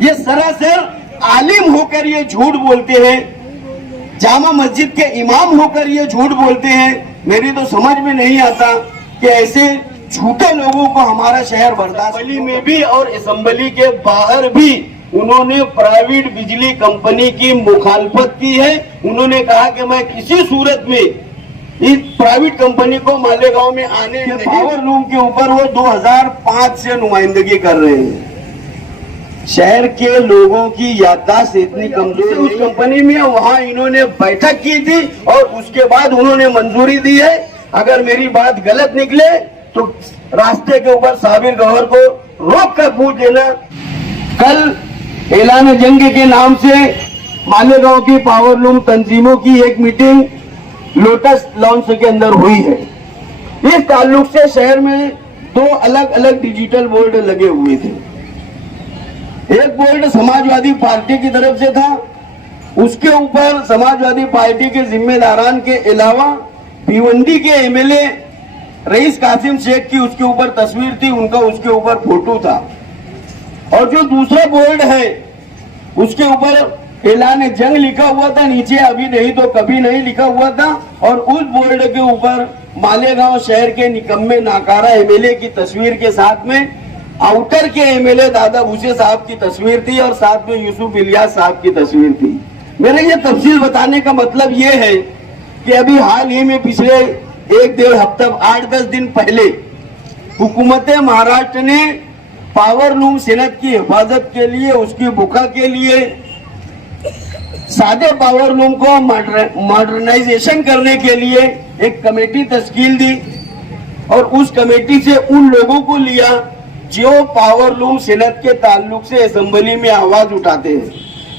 ये सरासर आलिम होकर ये झूठ बोलते हैं, जामा मस्जिद के इमाम होकर ये झूठ बोलते हैं। मेरी तो समझ में नहीं आता कि ऐसे झूठे लोगों को हमारा शहर बर्दाश्त। असेंबली में भी और असेंबली के बाहर भी उन्होंने प्राइवेट बिजली कंपनी की मुखालफत की है। उन्होंने कहा कि मैं किसी सूरत में इस प्राइवेट कंपनी को मालेगांव में आने नहीं। पावर लूम के ऊपर वो 2005 से नुमाइंदगी कर रहे हैं। शहर के लोगों की याददाश्त इतनी कमजोर है। उस कंपनी में वहां इन्होंने बैठक की थी और उसके बाद उन्होंने मंजूरी दी है। अगर मेरी बात गलत निकले तो रास्ते के ऊपर साबिर गौहर को रोक कर पूछ लेना। कल ऐलान जंग के नाम से मालेगांव की पावर लूम तंजीमों की एक मीटिंग लोटस लॉन्च के अंदर हुई है। इस ताल्लुक से शहर में 2 अलग अलग डिजिटल बोर्ड लगे हुए थे। एक बोर्ड समाजवादी पार्टी की तरफ से था, उसके ऊपर समाजवादी पार्टी के जिम्मेदारान के अलावा भिवंडी के एमएलए रईस कासिम शेख की उसके ऊपर तस्वीर थी, उनका उसके ऊपर फोटो था। और जो दूसरा बोर्ड है उसके ऊपर ऐलान जंग लिखा हुआ था, नीचे अभी नहीं तो कभी नहीं लिखा हुआ था। और उस बोर्ड के ऊपर मालेगांव शहर के निकम्मे नाकारा एमएलए की तस्वीर के साथ में आउटर के एमएलए दादा भूसे साहब की तस्वीर थी और साथ में यूसुफ इलियास साहब की तस्वीर थी। मेरे ये तफसील बताने का मतलब ये है कि अभी हाल ही में पिछले 1-1.5 हफ्ता 8-10 दिन पहले हुकूमत महाराष्ट्र ने पावर लूम सनत की हिफाजत के लिए, उसकी बुका के लिए सादे पावर लूम को मॉडर्नाइजेशन करने के लिए एक कमेटी तश्कील दी और उस कमेटी से उन लोगों को लिया जो पावर लूम सनत के ताल्लुक से असेंबली में आवाज उठाते हैं।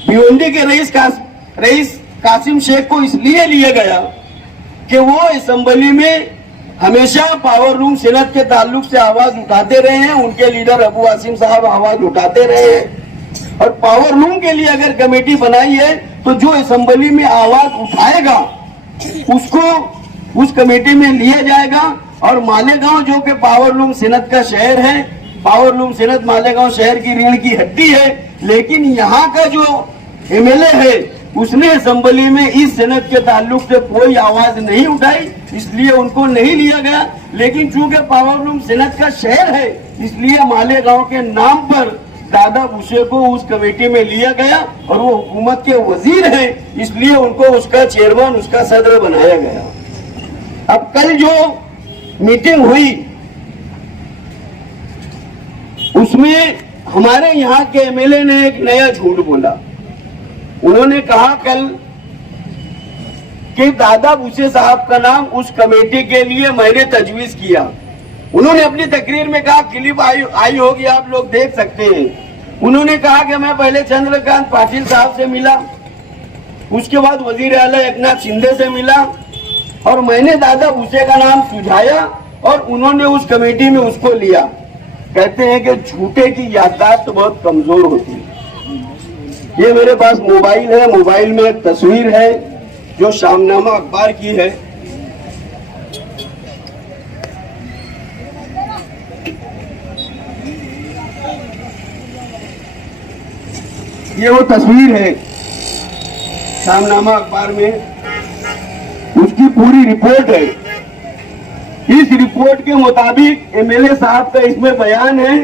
भिवंडी के रईस कासिम शेख को इसलिए लिया गया कि वो असेंबली में हमेशा पावर लूम सनत के ताल्लुक से आवाज उठाते रहे हैं। उनके लीडर अबू आसिम साहब आवाज उठाते रहे हैं और पावर लूम के लिए अगर कमेटी बनाई है तो जो असेंबली में आवाज उठाएगा उसको उस कमेटी में लिया जाएगा। और मालेगांव जो कि पावर लूम सनत का शहर है, पावर लूम सनत मालेगांव शहर की रीढ़ की हड्डी है, लेकिन यहाँ का जो एमएलए है उसने असेंबली में इस सनत के ताल्लुक से कोई आवाज नहीं उठाई, इसलिए उनको नहीं लिया गया। लेकिन चूंकि पावर लूम सनत का शहर है इसलिए मालेगांव के नाम पर दादा भूसे को उस कमेटी में लिया गया और वो हुकूमत के वजीर हैं, इसलिए उनको उसका चेयरमैन, उसका सदर बनाया गया। अब कल जो मीटिंग हुई उसमें हमारे यहाँ के एमएलए ने एक नया झूठ बोला। उन्होंने कहा कल कि दादा भूसे साहब का नाम उस कमेटी के लिए मैंने तजवीज किया। उन्होंने अपनी तकरीर में कहा, क्लिप आई होगी, आप लोग देख सकते हैं। उन्होंने कहा कि मैं पहले चंद्रकांत पाटिल साहब से मिला, उसके बाद वजीर आला एकनाथ शिंदे से मिला और मैंने दादा भूसे का नाम सुझाया और उन्होंने उस कमेटी में उसको लिया। कहते हैं कि झूठे की याददाश्त तो बहुत कमजोर होती है। ये मेरे पास मोबाइल है, मोबाइल में एक तस्वीर है जो शामनामा अखबार की है। ये वो तस्वीर है शामनामा अखबार में, उसकी पूरी रिपोर्ट है। इस रिपोर्ट के मुताबिक एमएलए साहब का इसमें बयान है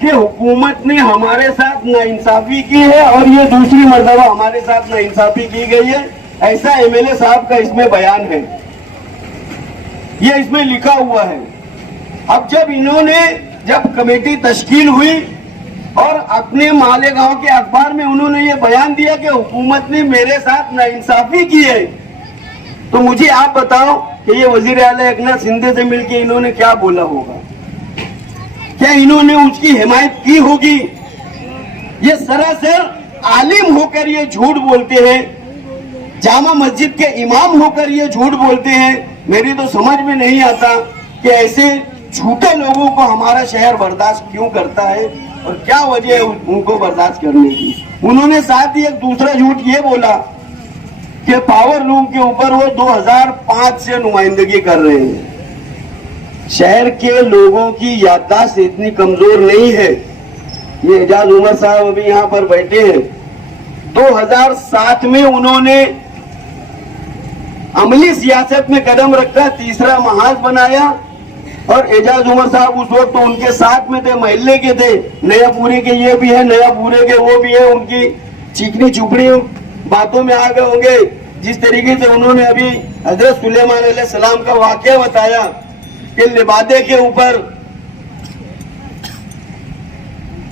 कि हुकूमत ने हमारे साथ नाइंसाफी की है और ये दूसरी मर्तबा हमारे साथ नाइंसाफी की गई है, ऐसा एमएलए साहब का इसमें बयान है। ये इसमें लिखा हुआ है। अब जब कमेटी तश्कील हुई और अपने मालेगांव के अखबार में उन्होंने ये बयान दिया कि हुकूमत ने मेरे साथ नाइंसाफी की है, तो मुझे आप बताओ कि ये वजीर आला एकनाथ शिंदे से मिलकर इन्होंने क्या बोला होगा? क्या इन्होंने उसकी हिमायत की होगी? ये सरासर आलिम होकर ये झूठ बोलते हैं, जामा मस्जिद के इमाम होकर ये झूठ बोलते हैं। मेरी तो समझ में नहीं आता कि ऐसे झूठे लोगों को हमारा शहर बर्दाश्त क्यों करता है और क्या वजह है उनको बर्दाश्त करने की। उन्होंने साथ ही एक दूसरा झूठ ये बोला कि पावर लूम के ऊपर वो 2005 से नुमाइंदगी कर रहे हैं। शहर के लोगों की याददाश्त इतनी कमजोर नहीं है ये एजाज उमर साहब अभी यहाँ पर बैठे हैं। 2007 में उन्होंने अमली सियासत में कदम रखा, तीसरा महाज बनाया। और एजाज उमर साहब उस वक्त तो उनके साथ में थे, महल्ले के थे। नयापुरे के ये भी है, नयापुरे के वो भी है। उनकी चिकनी चुपड़ी बातों में आ गए होंगे। जिस तरीके से उन्होंने अभी हजरत सुलेमान अलैहिस्सलाम का वाकया बताया कि लिबादे के ऊपर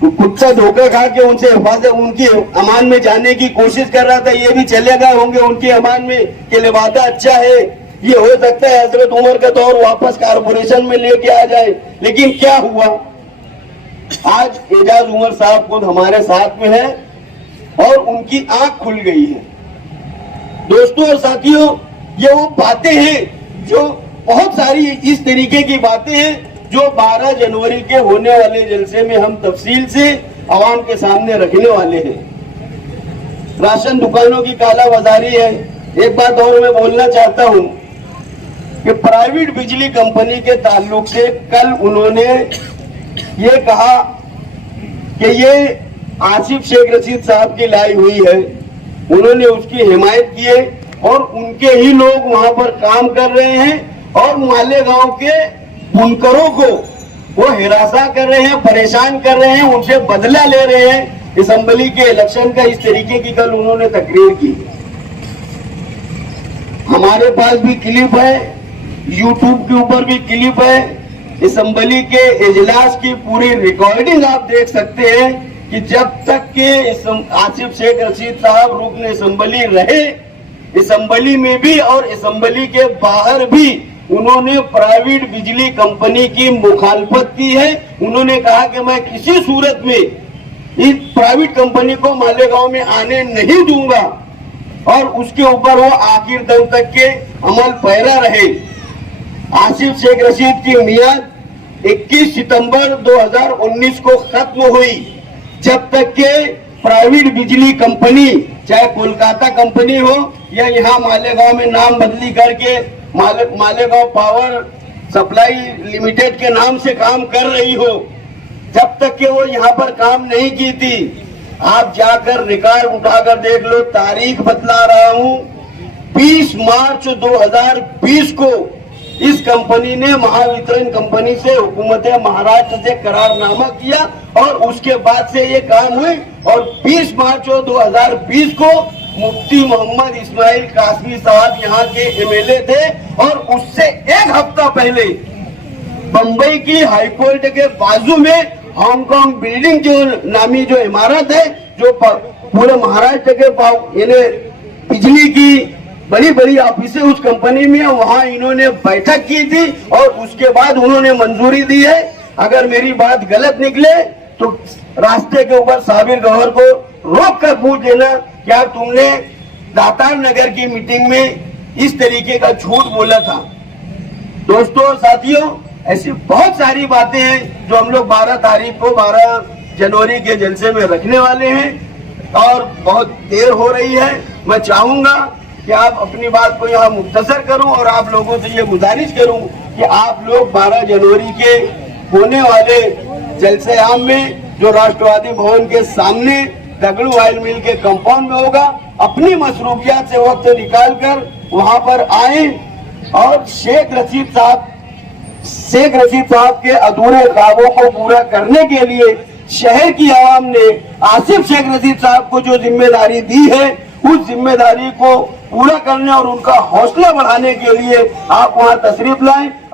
कुत्ता धोखा खा के उनसे हिफाजत, उनकी अमान में जाने की कोशिश कर रहा था। ये भी चले गए होंगे उनकी अमान में कि लिबादा अच्छा है, ये हो सकता है हजरत उमर का दौर वापस कारपोरेशन में लेके आ जाए। लेकिन क्या हुआ, आज एजाज उमर साहब खुद हमारे साथ में है और उनकी आंख खुल गई है। दोस्तों और साथियों, ये वो बातें हैं जो बहुत सारी इस तरीके की बातें हैं जो 12 जनवरी के होने वाले जलसे में हम तफसील से आवाम के सामने रखने वाले हैं। राशन दुकानों की कालाबाजारी है। एक बात और मैं बोलना चाहता हूं कि प्राइवेट बिजली कंपनी के ताल्लुक से कल उन्होंने ये कहा कि ये आसिफ शेख रशीद साहब की लाई हुई है, उन्होंने उसकी हिमायत की है और उनके ही लोग वहां पर काम कर रहे हैं और मालेगांव के बुनकरों को वो हिरासा कर रहे हैं, परेशान कर रहे हैं, उनसे बदला ले रहे हैं। असेंबली के इलेक्शन का इस तरीके की कल उन्होंने तकरीर की। हमारे पास भी क्लिप है, यूट्यूब के ऊपर भी क्लिप है। असेंबली के इजलास की पूरी रिकॉर्डिंग आप देख सकते हैं कि जब तक के आसिफ शेख रशीद साहब रुकन असेंबली रहे, असेंबली में भी और असेंबली के बाहर भी उन्होंने प्राइवेट बिजली कंपनी की मुखालफत की है। उन्होंने कहा कि मैं किसी सूरत में इस प्राइवेट कंपनी को मालेगांव में आने नहीं दूंगा और उसके ऊपर वो आखिर दम तक के अमल पैरा रहे। आसिफ शेख रशीद की मियाद 21 सितंबर 2019 को खत्म हुई। जब तक के प्राइवेट बिजली कंपनी, चाहे कोलकाता कंपनी हो या यहाँ मालेगांव में नाम बदली करके मालेगांव पावर सप्लाई लिमिटेड के नाम से काम कर रही हो, जब तक कि वो यहाँ पर काम नहीं की थी। आप जाकर रिकॉर्ड उठाकर देख लो, तारीख बतला रहा हूँ, 20 मार्च 2020 को इस कंपनी ने महावितरण कंपनी से हुकूमत महाराष्ट्र से करारनामा किया और उसके बाद से ये काम हुए। और 20 मार्च 2020 को मुफ्ती मोहम्मद इस्माइल कासमी साहब यहाँ के एमएलए थे और उससे एक हफ्ता पहले बंबई की हाईकोर्ट के बाजू में हांगकांग बिल्डिंग जो नामी जो इमारत है, जो पूरे महाराष्ट्र के बिजली की बड़ी बड़ी ऑफिसें उस कंपनी में, वहां इन्होंने बैठक की थी और उसके बाद उन्होंने मंजूरी दी है। अगर मेरी बात गलत निकले तो रास्ते के ऊपर साबिर गौहर को रोक कर पूछ लेना, क्या तुमने दातार नगर की मीटिंग में इस तरीके का झूठ बोला था। दोस्तों और साथियों, ऐसी बहुत सारी बातें हैं जो हम लोग 12 तारीख को 12 जनवरी के जलसे में रखने वाले हैं और बहुत देर हो रही है। मैं चाहूंगा कि आप अपनी बात को यहाँ मुख्तसर करूं और आप लोगों से ये गुजारिश करूं कि आप लोग 12 जनवरी के होने वाले जलसे आम में जो राष्ट्रवादी भवन के सामने दगड़ू ऑयल मिल के कंपाउंड में होगा, अपनी मसरूफियात से वक्त निकाल कर वहां पर आए और शेख रशीद साहब के अधूरे ख्वाबों को पूरा करने के लिए शहर की आवाम ने आसिफ शेख रशीद साहब को जो जिम्मेदारी दी है, उस जिम्मेदारी को पूरा करने और उनका हौसला बढ़ाने के लिए आप वहां तशरीफ लाएं।